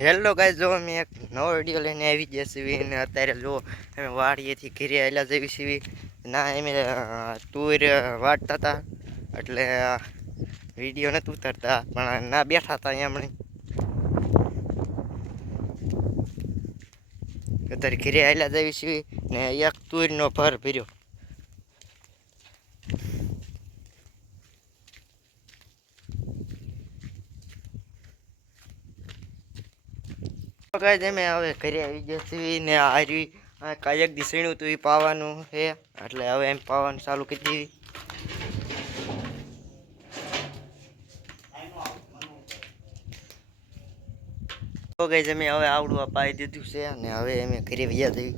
Hello guys, જો અમે એક નવો વિડીયો લઈને આવી ગયા છીએ અને અત્યારે જો અમે વાડીએથી ઘરે આવેલા જઈએ છીએ. ના અમે ટૂર વાટતા હતા એટલે વિડીયો નથી ઉતારતા, પણ ના બેઠા હતા અહીંયા હમણાં. અત્યારે ઘરે આવેલા જઈએ છીએ ને એક તુરનો ભર ભર્યો. અમે હવે ઘરે આવી ગયા છીએ ને હારી કાયક દિસણું તું એ પાવાનું છે એટલે હવે એમ પાવાનું ચાલુ કરી દીધી. તો ગાઈસ અમે હવે આવડું પાઈ દીધું છે અને હવે અમે ઘરે વ્યા જઈએ.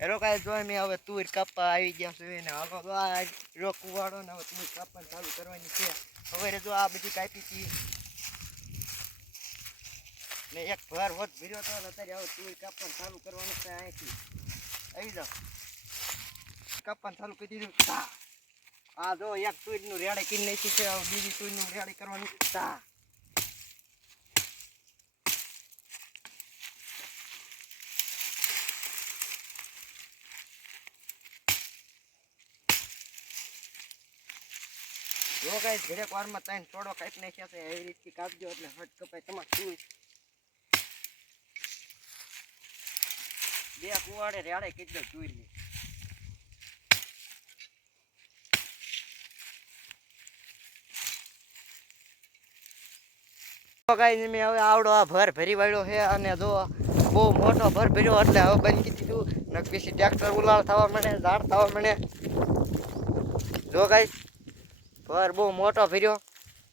હેલો ગાઈસ, જો અમે હવે તુર કાપવા આવી ગયા છે ને હાલો તો આ રોકું વાળો ને હવે તુર કાપવાનું ચાલુ કરવાની છે. હવે જો આ બધી કાપી હતી ને એક ભર હોત ભર્યો તો અત્યારે હવે તુર કાપવાનું ચાલુ કરવાનું છે. અહીંથી આવી જાઓ, કાપવાનું ચાલુ કરી દીધું. આ જો એક તુરનું રેડે કરી નાખી છે, હવે બીજી તુરનું રેડે કરવાનું. જો ગાઈસ ઘરેક વારમાં ત્રણ થોડો કાપી નાખ્યા છે, એવી રીતથી કાપજો એટલે હટ કપાય તમારે તુર. બે કુવાડે રેડે કરી દો તુરની. મેં હવે આવડો આ ભર ભરી વાળ્યો છે અને જો બહુ મોટો ભર ભર્યો એટલે હવે બંધ કરી દીધું. ને પછી ટ્રેક્ટર ઉલાળ થવા મળે, ઝાડ થવા મળે. જો ગાઈસ ભર બહુ મોટો ભર્યો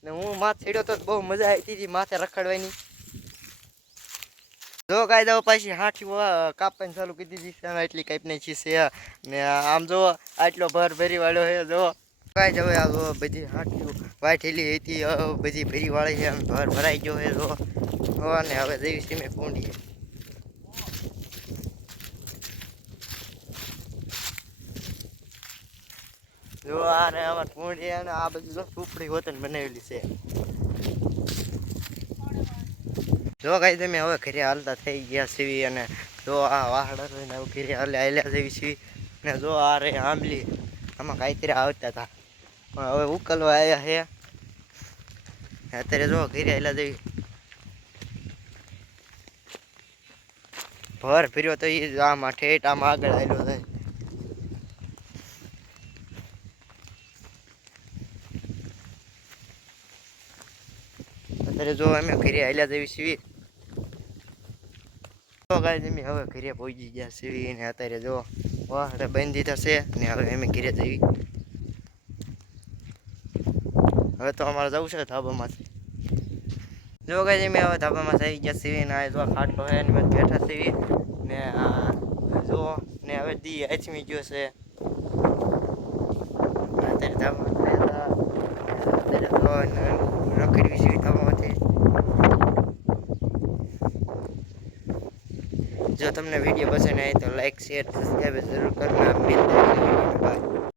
ને હું માથે ચડ્યો તો બહુ મજા આવી હતી માથે રખડવાની. જો ગાઈસ હવે પાછી હાથી કાપવાની ચાલુ કરી દીધી છે, એટલી કાપી નાખી છે ને આમ જો આટલો ભર ભરી વાળ્યો છે. જો ગાઈસ હવે આ બધી હાથીઓ વાઠેલી હતી બધી ભરી વાળી છે, ભર ભરાઈ ગયો છે. જો અને હવે જઈશ મેં કુંડીએ. જો આ ને અમાર કુંડી અને આ બધી સુપડી હોતન બનાવેલી છે. જો ગાઈસ તમે હવે ઘરે હાલતા થઈ ગયા છીએ અને જો આ વાહડા રહીને હવે ઘરે હાલ્યા જેવી છીએ ને જો આ રે આંબલી આમાં કાંઈ આવતા હતા પણ હવે ઉકલવા આવ્યા છે. અત્યારે જો ઘરે હાલ્યા જેવી ભર ફર્યો તો એ આમાં ઠેઠ આમાં આગળ આવેલો થાય. અત્યારે જો અમે ઘરે હાલ્યા જેવી છીએ. તો ગાઈસ અમે હવે ઘરે પહોંચી ગયા છીએ ને અત્યારે જો વાહડે બાંધી દીધા છે ને હવે અમે ઘરે જઈએ. હવે તો અમારે જવું છે ધાબામાંથી. જો ગાઈસ અમે હવે ધાબામાં આવી ગયા છીએ ને આ જો ખાટલો છે ને બેઠા છીએ ને આ જો ને હવે દી આચમી ગયો છે. અત્યારે ધાબામાં અત્યારે રખડવી છીએ ધાબામાંથી. જો તમને વિડીયો પસંદ આવે તો લાઈક શેર સબસ્ક્રાઈબ જરૂર કરना.